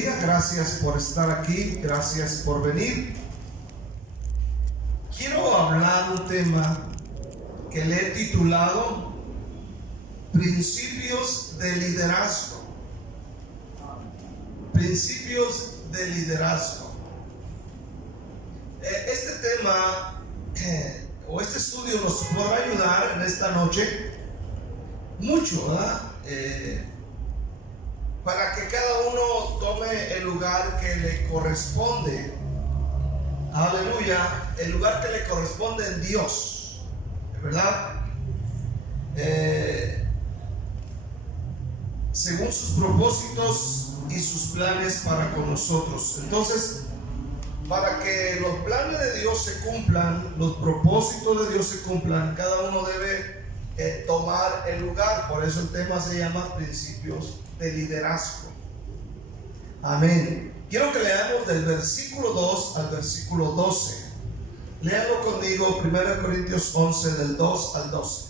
bendiga, gracias por estar aquí, gracias por venir. Quiero hablar un tema que le he titulado Principios de Liderazgo. Principios de liderazgo. Este tema o este estudio nos podrá ayudar en esta noche mucho, ¿verdad? Para que cada uno tome el lugar que le corresponde. Aleluya, el lugar que le corresponde en Dios, ¿verdad? Según sus propósitos y sus planes para con nosotros. Entonces, para que los planes de Dios se cumplan, los propósitos de Dios se cumplan, cada uno debe tomar el lugar. Por eso el tema se llama Principios de Liderazgo. Amén. Quiero que leamos del versículo 2 al versículo 12. Léalo conmigo, 1 Corintios 11, del 2 al 12.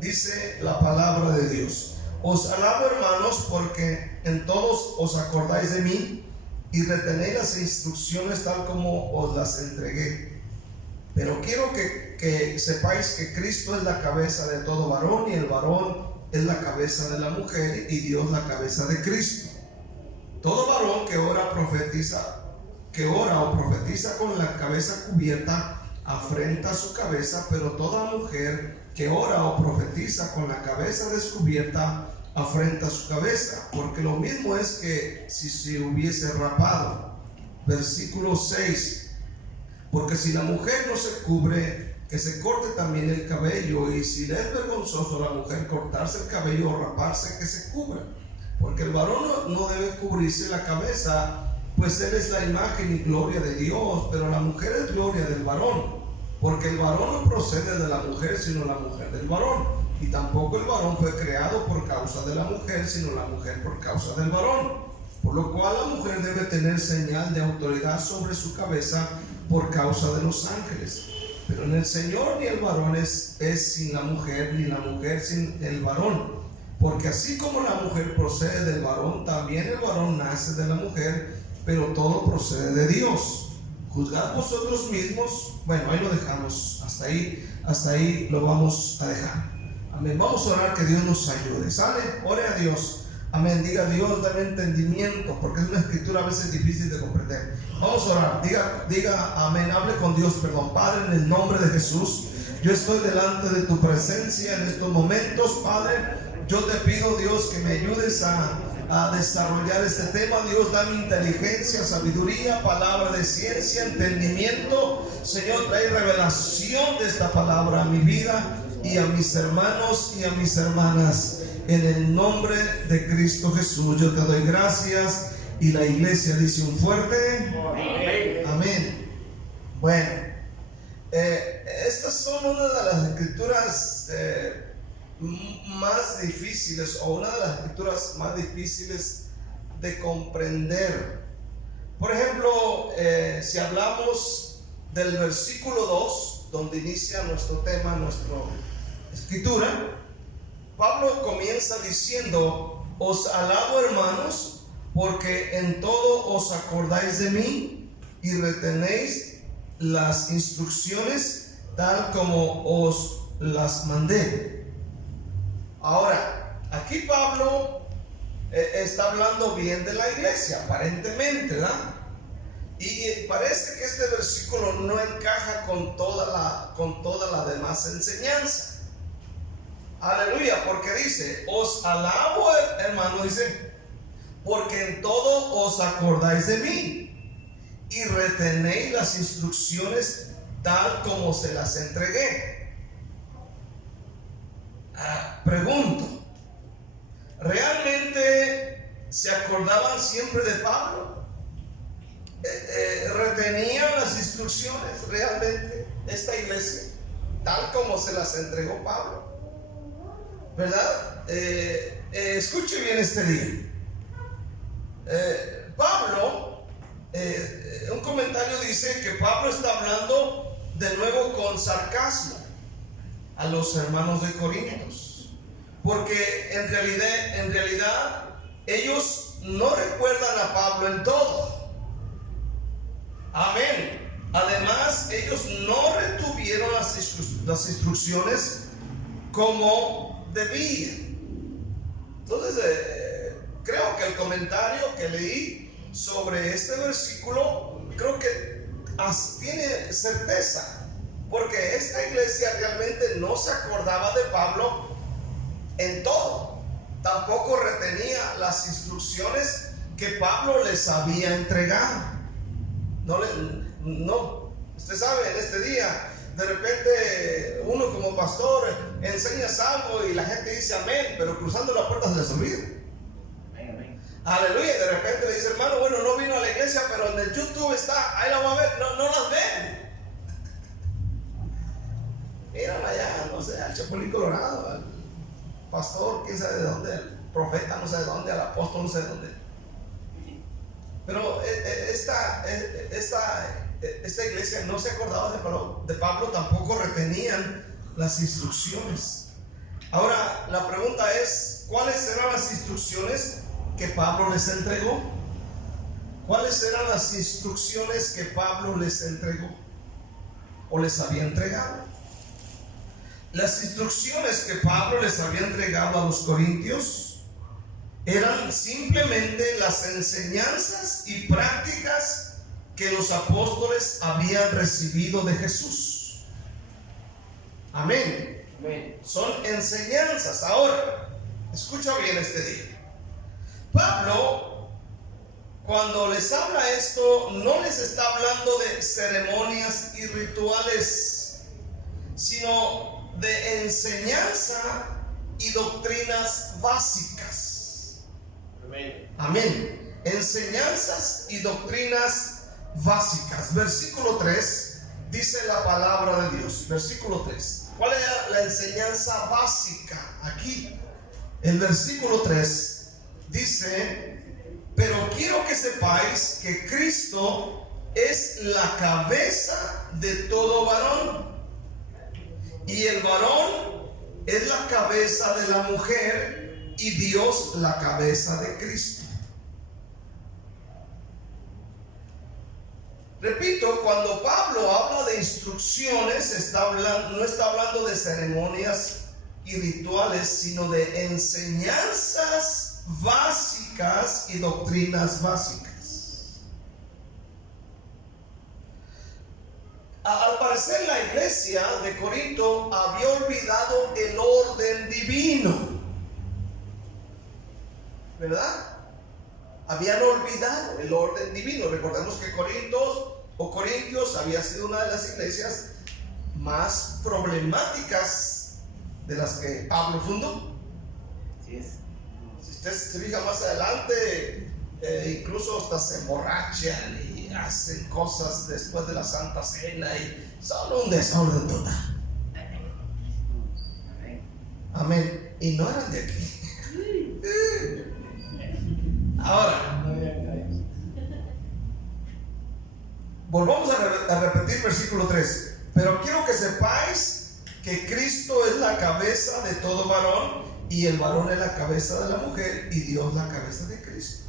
Dice la palabra de Dios: Os alabo, hermanos, porque en todos os acordáis de mí y retenéis las instrucciones tal como os las entregué. Pero quiero que sepáis que Cristo es la cabeza de todo varón, y el varón es la cabeza de la mujer, y Dios la cabeza de Cristo. Todo varón que ora o profetiza con la cabeza cubierta afrenta su cabeza, pero toda mujer que ora o profetiza con la cabeza descubierta afrenta su cabeza, porque lo mismo es que si se hubiese rapado. Versículo 6: Porque si la mujer no se cubre, que se corte también el cabello, y si le es vergonzoso a la mujer cortarse el cabello o raparse, que se cubra. Porque el varón no debe cubrirse la cabeza, pues él es la imagen y gloria de Dios, pero la mujer es gloria del varón. Porque el varón no procede de la mujer, sino la mujer del varón. Y tampoco el varón fue creado por causa de la mujer, sino la mujer por causa del varón. Por lo cual la mujer debe tener señal de autoridad sobre su cabeza por causa de los ángeles. Pero en el Señor ni el varón es sin la mujer, ni la mujer sin el varón. Porque así como la mujer procede del varón, también el varón nace de la mujer, pero todo procede de Dios. Juzgad vosotros mismos. Bueno, ahí lo dejamos, hasta ahí lo vamos a dejar. Amén. Vamos a orar, que Dios nos ayude. ¿Sale? Ore a Dios. Amén. Diga: Dios, dame entendimiento, porque es una escritura a veces difícil de comprender. Vamos a orar. Diga amén. Hable con Dios, perdón. Padre, en el nombre de Jesús, yo estoy delante de tu presencia en estos momentos, Padre. Yo te pido, Dios, que me ayudes a desarrollar este tema. Dios, dame inteligencia, sabiduría, palabra de ciencia, entendimiento. Señor, trae revelación de esta palabra a mi vida y a mis hermanos y a mis hermanas. En el nombre de Cristo Jesús, yo te doy gracias. Y la iglesia dice un fuerte amén. Amén. Bueno, estas son una de las escrituras más difíciles, o una de las escrituras más difíciles de comprender. Por ejemplo, si hablamos del versículo 2, donde inicia nuestro tema, nuestra escritura, Pablo comienza diciendo: Os alabo, hermanos, porque en todo os acordáis de mí y retenéis las instrucciones tal como os las mandé. Ahora, aquí Pablo está hablando bien de la iglesia, aparentemente, ¿verdad? Y parece que este versículo no encaja con toda la demás enseñanza. Aleluya, porque dice: Os alabo, hermano, dice, porque en todo os acordáis de mí y retenéis las instrucciones tal como se las entregué. Pregunto, ¿realmente se acordaban siempre de Pablo? ¿Retenían las instrucciones realmente esta iglesia tal como se las entregó Pablo? ¿Verdad? Escuche bien este día. Pablo, un comentario dice que Pablo está hablando de nuevo con sarcasmo a los hermanos de Corintios, porque en realidad ellos no recuerdan a Pablo en todo. Amén. Además, ellos no retuvieron las instrucciones como debían. Entonces, creo que el comentario que leí sobre este versículo, creo que tiene certeza, porque esta iglesia realmente no se acordaba de Pablo en todo. Tampoco retenía las instrucciones que Pablo les había entregado. No, usted sabe, en este día, de repente uno como pastor enseñas algo y la gente dice amén, pero cruzando la puerta se les olvida. Aleluya. De repente le dice, hermano, bueno, no vino a la iglesia, pero en el YouTube está, ahí la va a ver. No las ven. Mírala allá, no sé, al Chapulín Colorado, al pastor, quién sabe de dónde, al profeta, no sé de dónde, al apóstol, no sé de dónde. Pero esta iglesia no se acordaba de Pablo, tampoco retenían las instrucciones. Ahora, la pregunta es, ¿cuáles eran las instrucciones que Pablo les entregó? ¿Cuáles eran las instrucciones que Pablo les entregó o les había entregado? Las instrucciones que Pablo les había entregado a los corintios eran simplemente las enseñanzas y prácticas que los apóstoles habían recibido de Jesús. Amén. Amén. Son enseñanzas. Ahora, escucha bien este día. Pablo, cuando les habla esto, no les está hablando de ceremonias y rituales, sino de enseñanza y doctrinas básicas. Amén. Amén. Enseñanzas y doctrinas básicas. Versículo 3 dice la palabra de Dios. Versículo 3. ¿Cuál era la enseñanza básica aquí? El versículo 3 dice: pero quiero que sepáis que Cristo es la cabeza de todo varón, y el varón es la cabeza de la mujer, y Dios la cabeza de Cristo. Repito, cuando Pablo habla de instrucciones, no está hablando de ceremonias y rituales, sino de enseñanzas básicas y doctrinas básicas. Al parecer, la iglesia de Corinto había olvidado el orden divino, ¿verdad? Habían olvidado el orden divino. Recordemos que Corintios había sido una de las iglesias más problemáticas de las que Pablo fundó. Así es. Si usted se fija más adelante, incluso hasta se emborrachan y hacen cosas después de la Santa Cena y son un desorden total. Amén. Y no eran de aquí. Ahora, volvamos a repetir versículo 3. Pero quiero que sepáis que Cristo es la cabeza de todo varón, y el varón es la cabeza de la mujer, y Dios la cabeza de Cristo.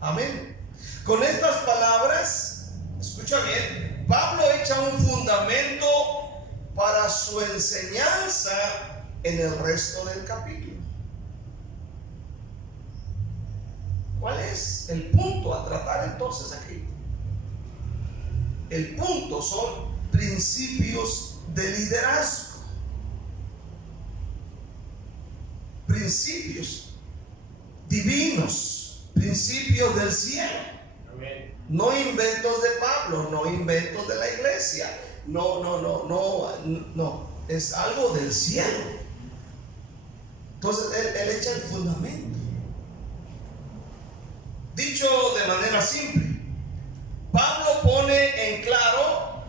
Amén. Con estas palabras, escucha bien, Pablo echa un fundamento para su enseñanza en el resto del capítulo. ¿Cuál es el punto a tratar entonces aquí? El punto son principios de liderazgo, principios divinos, principios del cielo. Amén. No inventos de Pablo, no inventos de la iglesia, no, es algo del cielo. Entonces él echa el fundamento. Dicho de manera simple, Pablo pone en claro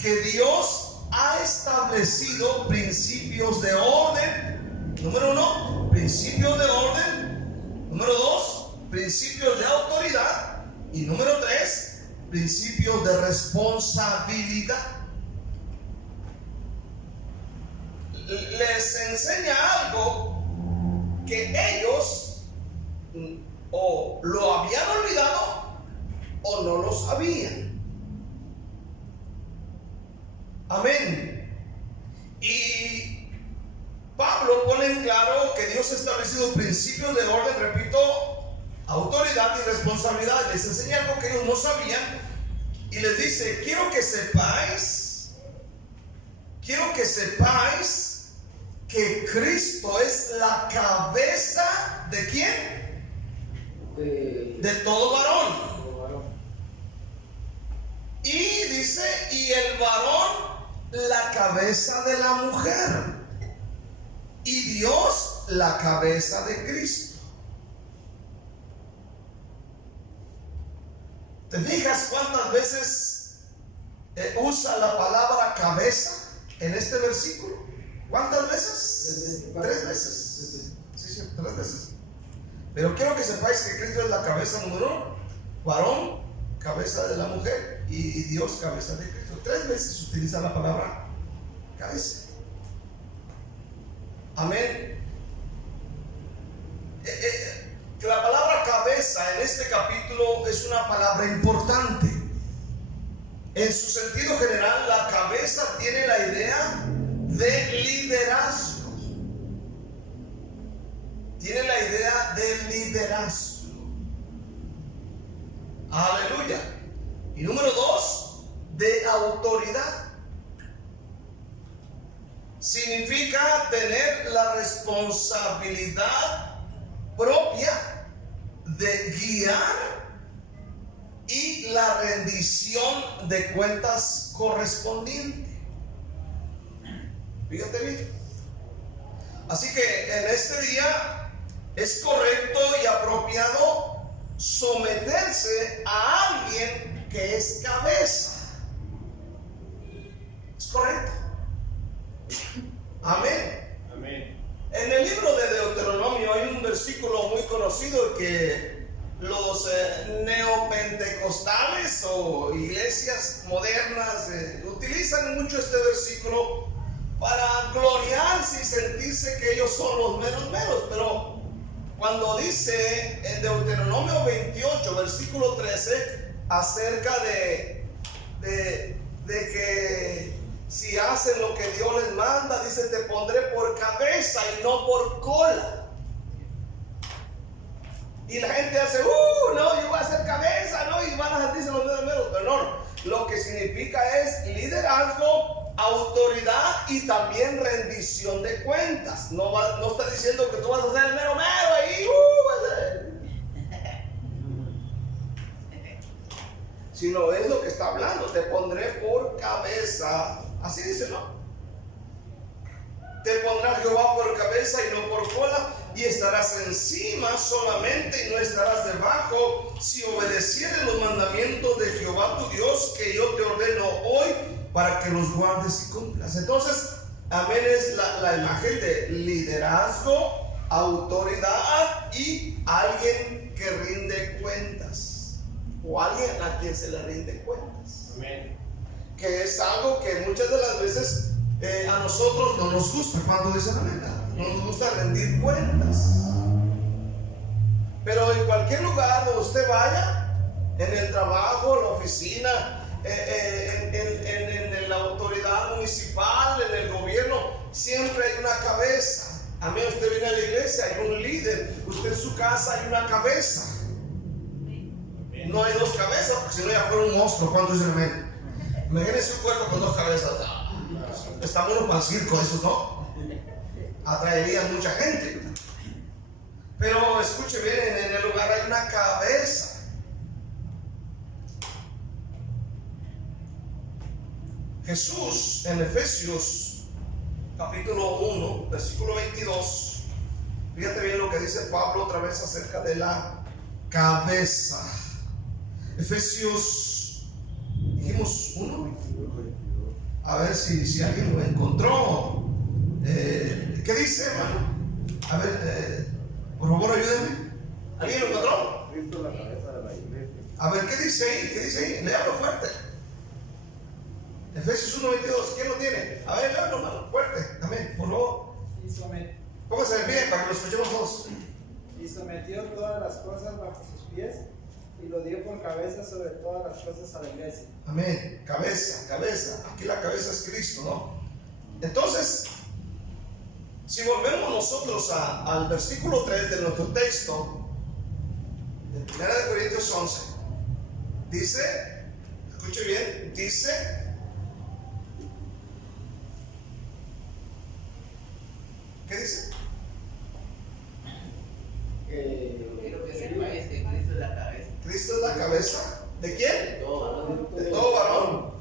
que Dios ha establecido principios de orden. Número 1, principios de orden. Número 2, principios de autoridad. Y número 3, principios de responsabilidad. Les enseña algo que ellos o lo habían olvidado o no lo sabían. Amén. Y Pablo pone en claro que Dios ha establecido principios de orden, repito, autoridad y responsabilidad. Les enseña algo que ellos no sabían y les dice: quiero que sepáis que Cristo es la cabeza ¿de quién? De todo varón. Y dice: y el varón la cabeza de la mujer, y Dios la cabeza de Cristo. ¿Te fijas cuántas veces usa la palabra cabeza en este versículo? ¿Cuántas veces? 3 veces. Sí, 3 veces. Pero quiero que sepáis que Cristo es la cabeza número 1, varón, cabeza de la mujer, y Dios cabeza de Cristo. 3 veces utiliza la palabra cabeza. Amén. La palabra cabeza en este capítulo es una palabra importante. En su sentido general, la cabeza tiene la idea de liderazgo. Tiene la idea de liderazgo. Aleluya. Y número 2, de autoridad. Significa tener la responsabilidad propia de guiar y la rendición de cuentas correspondiente. Fíjate bien. Así que en este día es correcto y apropiado someterse a alguien que es cabeza. Es correcto. Amén. Amén. En el libro de Deuteronomio hay un versículo muy conocido que los neopentecostales o iglesias modernas utilizan mucho este versículo para gloriarse y sentirse que ellos son los meros. Pero cuando dice en Deuteronomio 28, versículo 13, acerca de que si hacen lo que Dios les manda, dice: te pondré por cabeza y no por cola. Y la gente hace: no, yo voy a ser cabeza, ¿no? Y van a sentirse los meros. Pero no, lo que significa es liderazgo, autoridad y también rendición de cuentas. No está diciendo que tú vas a ser el mero ahí. Sino es lo que está hablando: te pondré por cabeza. Así dice, ¿no? Te pondrá Jehová por cabeza y no por cola, y estarás encima solamente y no estarás debajo, si obedecieres los mandamientos de Jehová tu Dios, que yo te ordeno hoy, para que los guardes y cumplas. Entonces, amén, es la imagen de liderazgo, autoridad y alguien que rinde cuentas, o alguien a quien se le rinde cuentas. Amén. Que es algo que muchas de las veces a nosotros no nos gusta. Cuando dicen amén, no nos gusta rendir cuentas. Pero en cualquier lugar donde usted vaya, en el trabajo, en la oficina, en la autoridad municipal, en el gobierno, siempre hay una cabeza. Amén. Usted viene a la iglesia, hay un líder. Usted en su casa hay una cabeza. No hay 2 cabezas, porque si no ya fuera un monstruo. ¿Cuántos dicen amén? Imagínense un cuerpo con 2 cabezas. Está bueno para el circo, eso no atraería mucha gente. Pero escuche bien, en el lugar hay una cabeza. Jesús en Efesios capítulo 1 versículo 22, fíjate bien lo que dice Pablo otra vez acerca de la cabeza. Efesios, dijimos 1. A ver si alguien lo encontró. ¿Qué dice, hermano? A ver, por favor, ayúdenme. ¿Alguien lo encontró? Cristo la cabeza de la iglesia. A ver, ¿qué dice ahí? ¿Qué dice ahí? Léalo fuerte. Efesios 1:22. ¿Quién lo tiene? A ver, léalo, hermano, fuerte. Amén, por favor. Póngase de pie para que lo escuchemos todos. y sometió todas las cosas bajo sus pies y lo dio por cabeza sobre todas las cosas a la iglesia. Amén. Cabeza, cabeza. Aquí la cabeza es Cristo, ¿no? Entonces, si volvemos nosotros al versículo 3 de nuestro texto, de 1 Corintios 11, dice, escuche bien, dice, ¿qué dice? Quiero que sepa es que Cristo es la cabeza. Cristo es la cabeza. ¿De quién? De todo varón. De todo varón.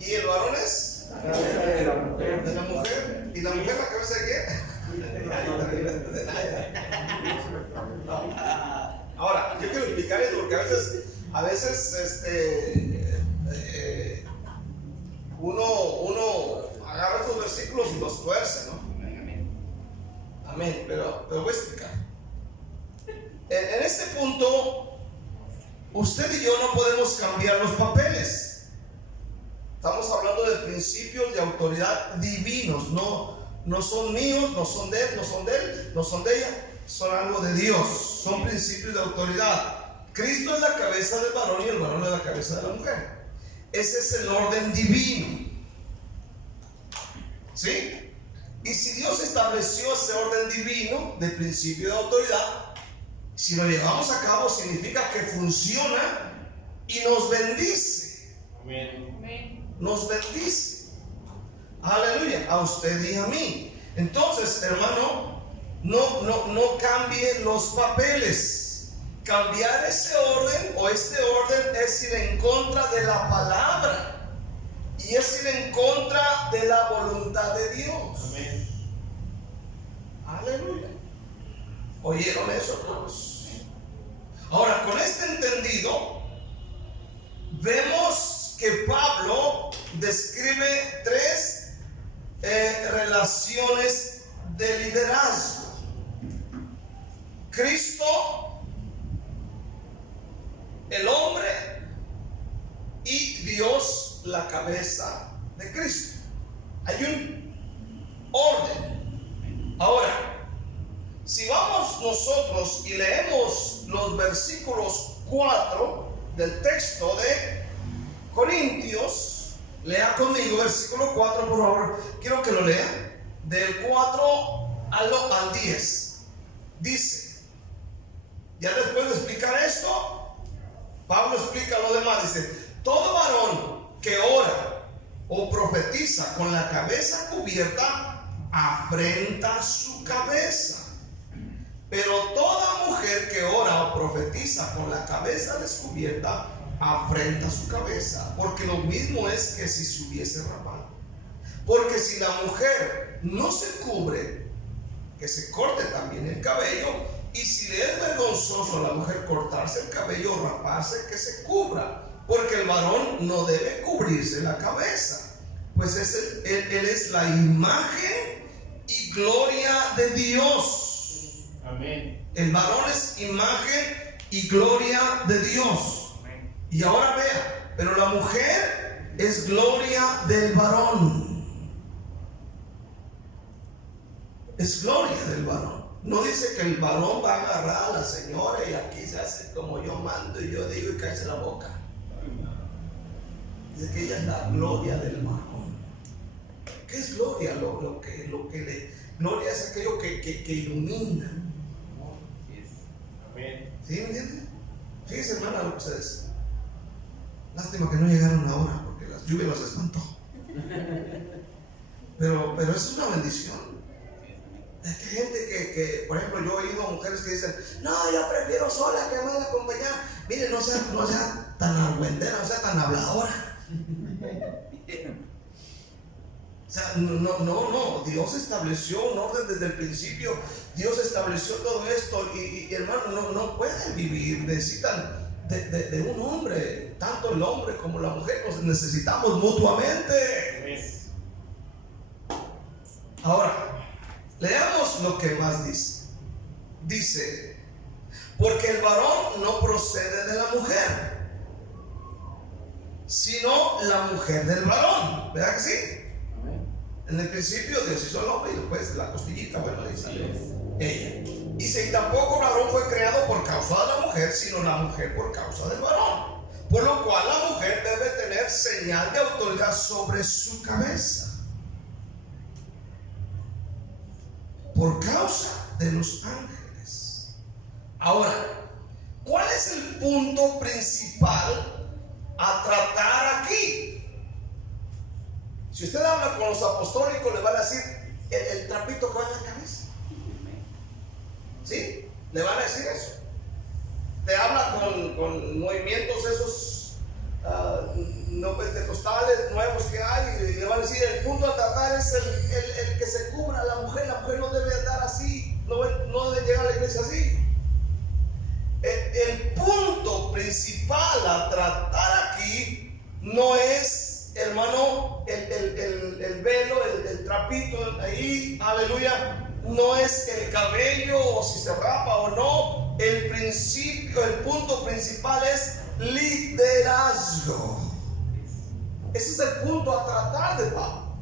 ¿Y el varón es? La cabeza de la mujer. De la mujer. ¿Y la mujer la cabeza de quién? Ahora, yo quiero explicar esto porque a veces uno agarra estos versículos y los tuerce, ¿no? Amén, pero voy a explicar. En este punto, usted y yo no podemos cambiar los papeles. Estamos hablando de principios de autoridad divinos, no son míos, no son de él, no son de él, no son de ella, son algo de Dios, son principios de autoridad. Cristo es la cabeza del varón y el varón es la cabeza de la mujer. Ese es el orden divino. ¿Sí? Y si Dios estableció ese orden divino de principio de autoridad, si lo llevamos a cabo significa que funciona y nos bendice. Amén. Nos bendice. Aleluya, a usted y a mí. Entonces, hermano, no cambie los papeles. Cambiar ese orden o este orden es ir en contra de la palabra y es ir en contra de la voluntad de Dios. Amén. Aleluya. ¿Oyeron eso todos? Ahora, con este entendido, vemos que Pablo describe tres relaciones de liderazgo. Cristo, el hombre y Dios, la cabeza de Cristo. Hay un orden. Ahora, si vamos nosotros y leemos los versículos 4 del texto de Corintios, lea conmigo versículo 4, por favor. Quiero que lo lea. Del 4 al 10. Dice, ya después de explicar esto, Pablo explica lo demás. Dice, todo varón que ora o profetiza con la cabeza cubierta, afrenta su cabeza. Pero toda mujer que ora o profetiza con la cabeza descubierta, afrenta su cabeza, porque lo mismo es que si se hubiese rapado. Porque si la mujer no se cubre, que se corte también el cabello, y si le es vergonzoso a la mujer cortarse el cabello o raparse, que se cubra, porque el varón no debe cubrirse la cabeza, pues él es la imagen y gloria de Dios. Amén. El varón es imagen y gloria de Dios. Amén. Y ahora vea, pero la mujer es gloria del varón. Es gloria del varón. No dice que el varón va a agarrar a la señora y aquí se hace como yo mando y yo digo y cállese la boca. Dice que ella es la gloria del varón. ¿Qué es gloria? Gloria es aquello que ilumina. Amén. ¿Sí? ¿Me entienden? Fíjense, hermana, lo que ustedes. Lástima que no llegaron ahora porque la lluvia los espantó. Pero es una bendición. Hay gente que, por ejemplo, yo he oído a mujeres que dicen, no, yo prefiero sola que mal acompañar. Mire, no sea tan argüendera, no sea tan habladora. O sea, no, Dios estableció un orden desde el principio. Dios estableció todo esto y hermano, no pueden vivir, necesitan de un hombre, tanto el hombre como la mujer, nos necesitamos mutuamente. Ahora, leamos lo que más dice. Dice, porque el varón no procede de la mujer, sino la mujer del varón. ¿Verdad que sí? En el principio Dios hizo el hombre y después la costillita, bueno, ahí salió ella. Dice, y tampoco el varón fue creado por causa de la mujer, sino la mujer por causa del varón. Por lo cual la mujer debe tener señal de autoridad sobre su cabeza, por causa de los ángeles. Ahora, ¿cuál es el punto principal a tratar aquí? Si usted habla con los apostólicos, le van a decir el trapito que va en la cabeza. ¿Sí? Le van a decir eso. Te habla con movimientos esos no pentecostales nuevos que hay, y le van a decir el punto a tratar es el que se cubra. La mujer no debe andar así, no debe llegar a la iglesia así. El punto principal a tratar aquí no es, hermano, el velo, el trapito ahí, aleluya. No es el cabello o si se rapa o no. El punto principal es liderazgo. Ese es el punto a tratar de Pablo.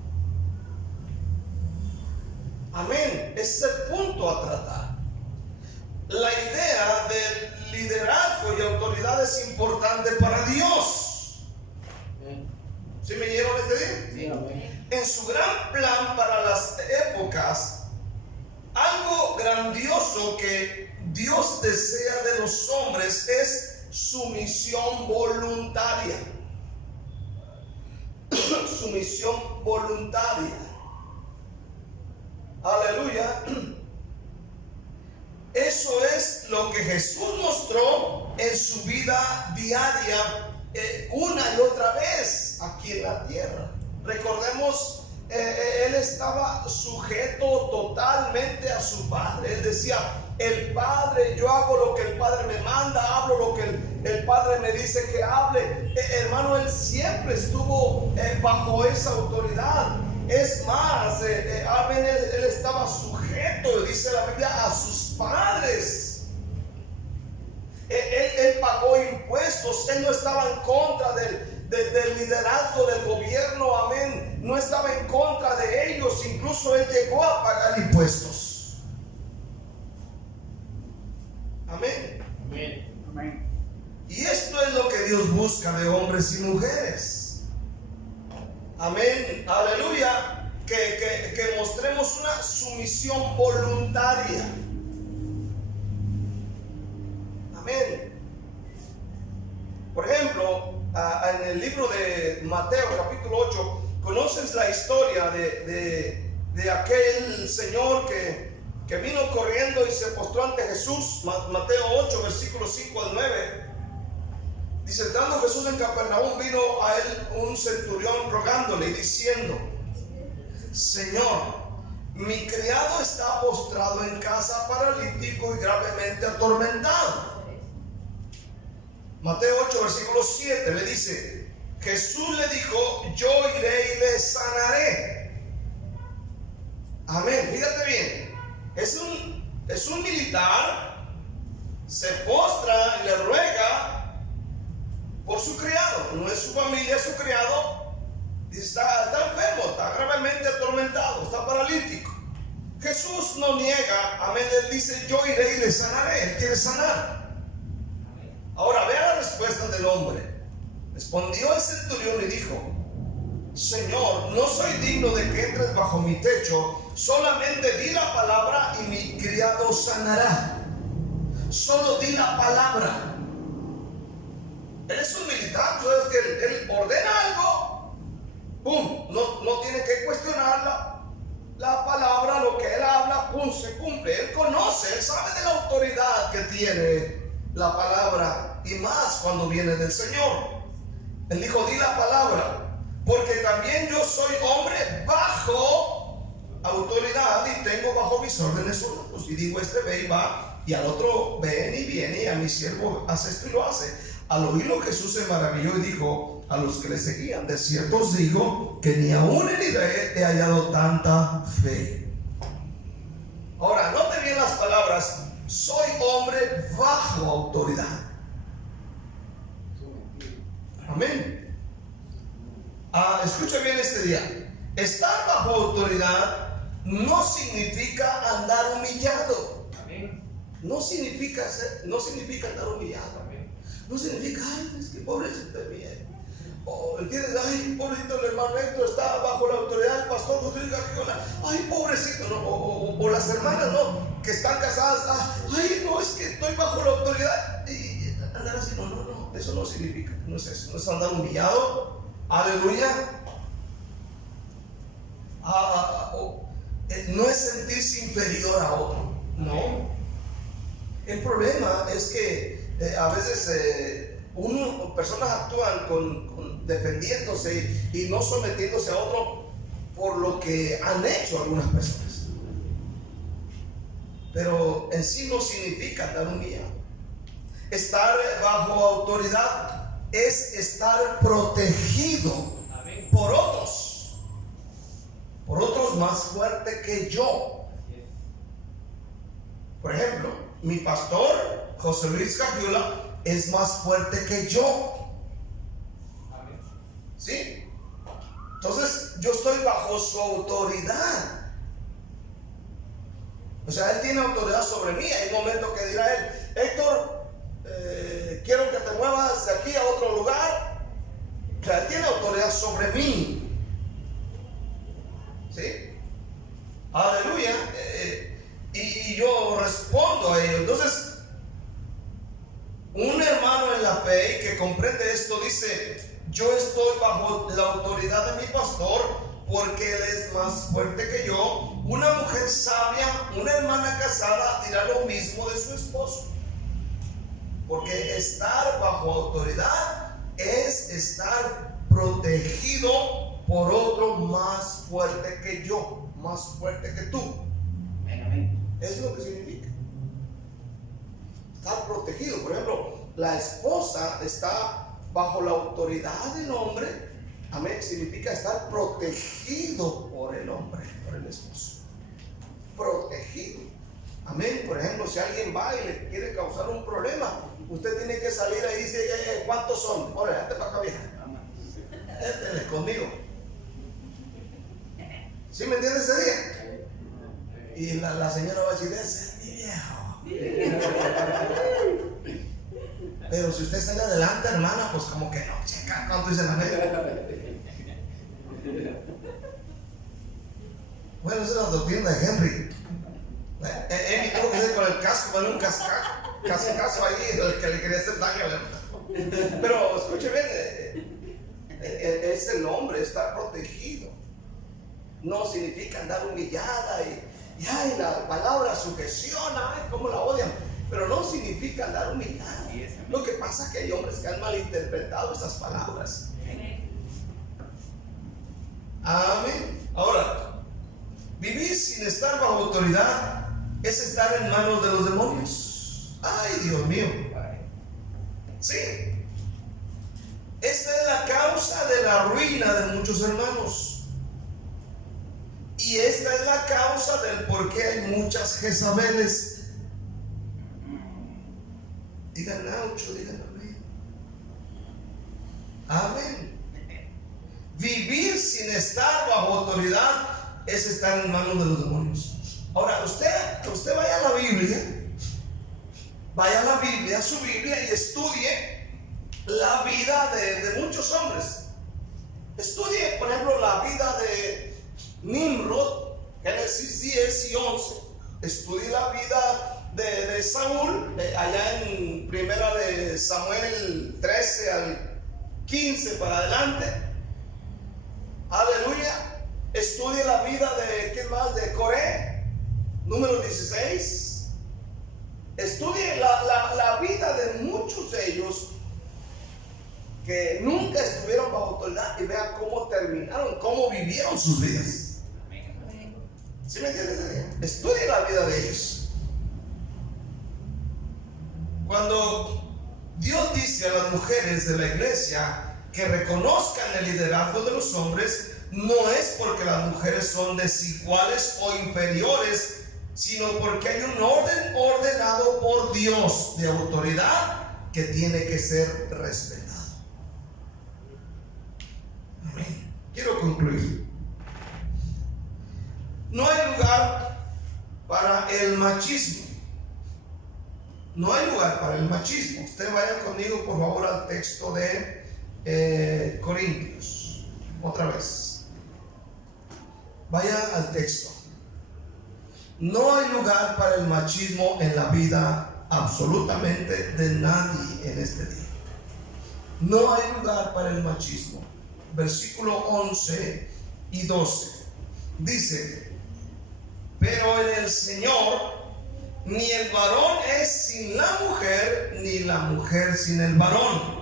Amén. Ese es el punto a tratar. La idea del liderazgo y autoridad es importante para Dios. ¿Sí me oyeron este día? Sí, amén. En su gran plan para las épocas, algo grandioso que Dios desea de los hombres es sumisión voluntaria. Sumisión voluntaria. Aleluya. Eso es lo que Jesús mostró en su vida diaria una y otra vez aquí en la tierra. Recordemos, él estaba sujeto totalmente a su Padre. Él decía, el Padre, yo hago lo que el Padre me manda, hablo lo que el Padre me dice que hable. Hermano, él siempre estuvo bajo esa autoridad. Es más, él estaba sujeto, dice la Biblia, a sus padres. Él pagó impuestos. Él no estaba en contra del liderazgo del gobierno, amén. No estaba en contra de ellos. Incluso él llegó a pagar impuestos. Amén. Amén. Amén. Y esto es lo que Dios busca de hombres y mujeres. Amén. Aleluya. Que mostremos una sumisión voluntaria. Amén. Por ejemplo, en el libro de Mateo capítulo 8, conoces la historia de aquel señor que vino corriendo y se postró ante Jesús. Mateo 8 versículos 5 al 9 dice, entrando Jesús en Capernaum, vino a él un centurión rogándole y diciendo, Señor, mi criado está postrado en casa, paralítico y gravemente atormentado. Mateo 8 versículo 7 le dice, Jesús le dijo, yo iré y le sanaré. Amén. Fíjate bien, es un militar, se postra y le ruega por su criado. No es su familia, es su criado. Dice, está enfermo, está gravemente atormentado, está paralítico. Jesús no niega, amén. Él dice, yo iré y le sanaré. Él quiere sanar. Ahora vea la respuesta del hombre. Respondió el centurión y dijo, Señor, no soy digno de que entres bajo mi techo, solamente di la palabra y mi criado sanará. Solo di la palabra. Él es un militar, ¿sabes? Que él ordena algo, ¡pum! No tiene que cuestionar la palabra, lo que él habla, ¡pum! Se cumple. Él conoce, él sabe de la autoridad que tiene la palabra, y más cuando viene del Señor. Él dijo, di la palabra, porque también yo soy hombre bajo autoridad y tengo bajo mis órdenes soldados. Y digo, este ve y va, y al otro ven y viene, y a mi siervo hace esto y lo hace. Al oírlo Jesús se maravilló y dijo a los que le seguían, de cierto os digo que ni aún en Israel he hallado tanta fe. Ahora, note bien las palabras, soy hombre bajo autoridad. Amén. Escucha bien este día. Estar bajo autoridad no significa andar humillado. Amén. no significa andar humillado. No significa, ay, es que pobrecito de mí. O ¿entiendes? Ay, pobrecito el hermano Héctor está bajo la autoridad del pastor Rodrigo. Ay, pobrecito, ¿no? O las hermanas, ¿no? Que están casadas. Ay, no, es que estoy bajo la autoridad. Y andar así, no, eso no significa, no es eso, no es andar humillado. Aleluya. No es sentirse inferior a otro, no. El problema es que a veces personas actúan defendiéndose y no sometiéndose a otro por lo que han hecho algunas personas. Pero en sí no significa andar humillado. Estar bajo autoridad es estar protegido por otros más fuertes que yo. Por ejemplo, mi pastor José Luis Cajiola es más fuerte que yo. ¿Sí? Entonces yo estoy bajo su autoridad. O sea, él tiene autoridad sobre mí. Hay un momento que dirá él: Héctor, quiero que te muevas de aquí a otro lugar. O sea, él tiene autoridad sobre mí. ¿Sí? Aleluya. Y yo respondo a ello. Entonces, un hermano en la fe que comprende esto dice: yo estoy bajo la autoridad de mi pastor porque él es más fuerte que yo. Una mujer sabia, una hermana casada, dirá lo mismo de su esposo. Porque estar bajo autoridad es estar protegido por otro más fuerte que yo, más fuerte que tú. Es lo que significa estar protegido. Por ejemplo, la esposa está bajo la autoridad del hombre. Amén. Significa estar protegido por el hombre, por el esposo. Protegido. Amén. Por ejemplo, si alguien va y le quiere causar un problema, usted tiene que salir ahí y decir: ¿cuántos son? Órale, date para acá, vieja. Él conmigo. ¿Sí me entiende ese día? Y la señora va a decir: ese es mi viejo. Pero si usted sale adelante, hermana, pues como que no, checa cuánto dice la negra. Bueno, esa es la doctrina de Henry. Amy tuvo que hacer con el casco, con un cascazo ahí, el que le quería hacer daño. Pero escuche bien, es el hombre, está protegido. No significa andar humillada y ay, la palabra sugestiona, ay, cómo la odian. Pero no significa andar humillada. Lo que pasa es que hay hombres que han malinterpretado esas palabras. Amén. Ahora, vivir sin estar bajo autoridad es estar en manos de los demonios. Ay, Dios mío. Sí. Esta es la causa de la ruina de muchos hermanos. Y esta es la causa del por qué hay muchas Jezabeles. Digan aucho, digan amén. Amén. Vivir sin estar bajo autoridad es estar en manos de los demonios. Ahora, usted vaya a la Biblia, a su Biblia, y estudie la vida de muchos hombres. Estudie, por ejemplo, la vida de Nimrod, Génesis 10 y 11. Estudie la vida de Saúl, allá en primera de Samuel 13 al 15 para adelante. Aleluya. Estudie la vida de, ¿qué más? De Coré, número 16. Estudie la vida de muchos de ellos que nunca estuvieron bajo autoridad y vea cómo terminaron, cómo vivieron sus vidas. ¿Sí me entiendes? Estudie la vida de ellos. Cuando Dios dice a las mujeres de la iglesia que reconozcan el liderazgo de los hombres, no es porque las mujeres son desiguales o inferiores, sino porque hay un orden ordenado por Dios de autoridad que tiene que ser respetado. Amén. Quiero concluir. No hay lugar para el machismo. No hay lugar para el machismo. Usted vaya conmigo por favor al texto de Corintios. Otra vez. Vaya al texto. No hay lugar para el machismo en la vida absolutamente de nadie en este día. No hay lugar para el machismo. Versículo 11 y 12. Dice: pero en el Señor ni el varón es sin la mujer, ni la mujer sin el varón.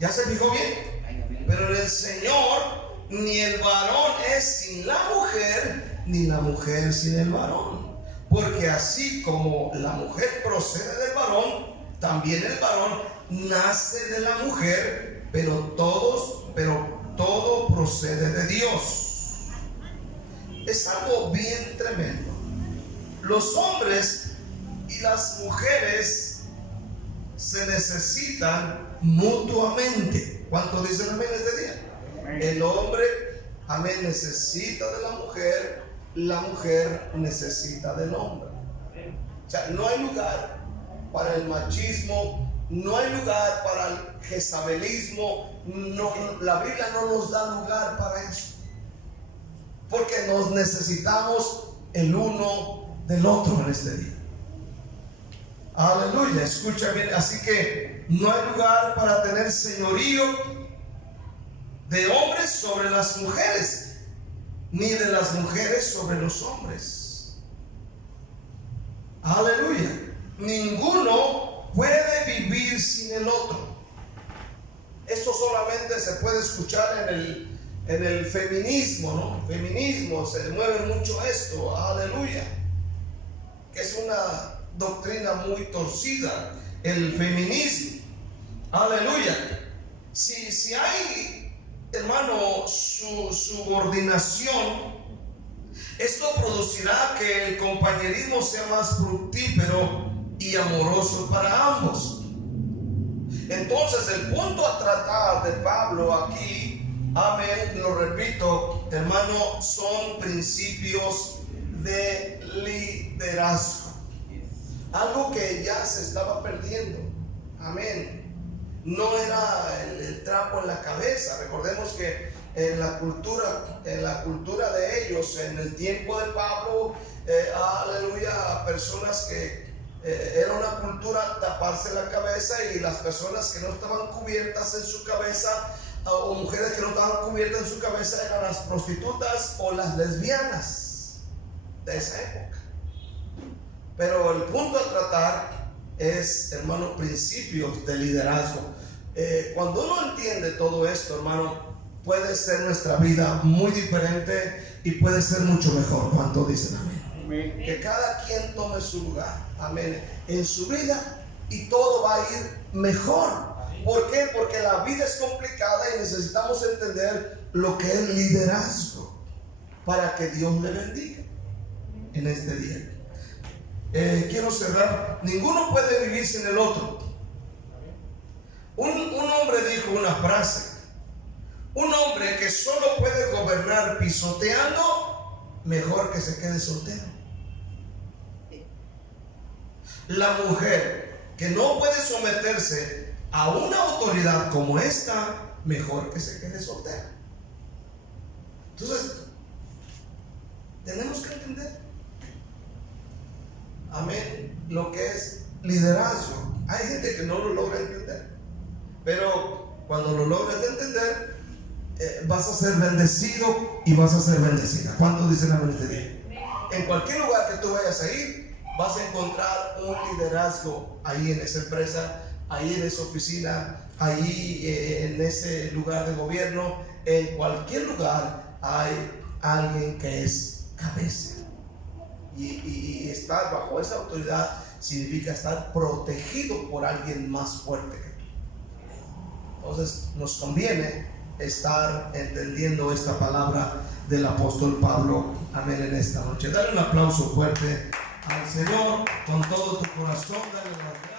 ¿Ya se fijó bien? Pero en el Señor ni el varón es sin la mujer, ni la mujer sin el varón. Porque así como la mujer procede del varón, también el varón nace de la mujer, pero todo procede de Dios. Es algo bien tremendo. Los hombres y las mujeres se necesitan mutuamente. ¿Cuántos dicen amén este día? Amén. El hombre, amén, necesita de la mujer necesita del hombre. O sea, no hay lugar para el machismo, no hay lugar para el jezabelismo. No, la Biblia no nos da lugar para eso, porque nos necesitamos el uno del otro en este día. Aleluya, escucha bien. Así que no hay lugar para tener señorío de hombres sobre las mujeres, ni de las mujeres sobre los hombres. Aleluya. Ninguno puede vivir sin el otro. Esto solamente se puede escuchar en el feminismo, ¿no? Feminismo, se mueve mucho esto, aleluya, que es una doctrina muy torcida, el feminismo, aleluya. Si hay, hermano, su subordinación, esto producirá que el compañerismo sea más fructífero y amoroso para ambos. Entonces el punto a tratar de Pablo aquí, amén, lo repito, hermano, son principios de liderazgo. Algo que ya se estaba perdiendo, amén. No era el trapo en la cabeza. Recordemos que en la cultura de ellos, en el tiempo de Pablo, aleluya, personas que era una cultura taparse la cabeza, y las personas que no estaban cubiertas en su cabeza, o mujeres que no estaban cubiertas en su cabeza, eran las prostitutas o las lesbianas de esa época. Pero el punto a tratar es, hermano, principios de liderazgo. Cuando uno entiende todo esto, hermano, puede ser nuestra vida muy diferente y puede ser mucho mejor. ¿Cuánto dicen amén? Amén. Que cada quien tome su lugar, amén, en su vida, y todo va a ir mejor. ¿Por qué? Porque la vida es complicada y necesitamos entender lo que es liderazgo para que Dios le bendiga en este día. Quiero cerrar. Ninguno puede vivir sin el otro. Un hombre dijo una frase: un hombre que solo puede gobernar pisoteando, mejor que se quede soltero. La mujer que no puede someterse a una autoridad como esta, mejor que se quede soltera. Entonces, tenemos que entender, amén, lo que es liderazgo. Hay gente que no lo logra entender, pero cuando lo logres entender, vas a ser bendecido y vas a ser bendecida. ¿Cuántos dicen amén este día? En cualquier lugar que tú vayas a ir, vas a encontrar un liderazgo ahí en esa empresa, ahí en esa oficina, ahí en ese lugar de gobierno. En cualquier lugar hay alguien que es cabeza, y estar bajo esa autoridad significa estar protegido por alguien más fuerte que tú. Entonces nos conviene estar entendiendo esta palabra del apóstol Pablo, amén, en esta noche. Dale un aplauso fuerte al Señor con todo tu corazón. Dale una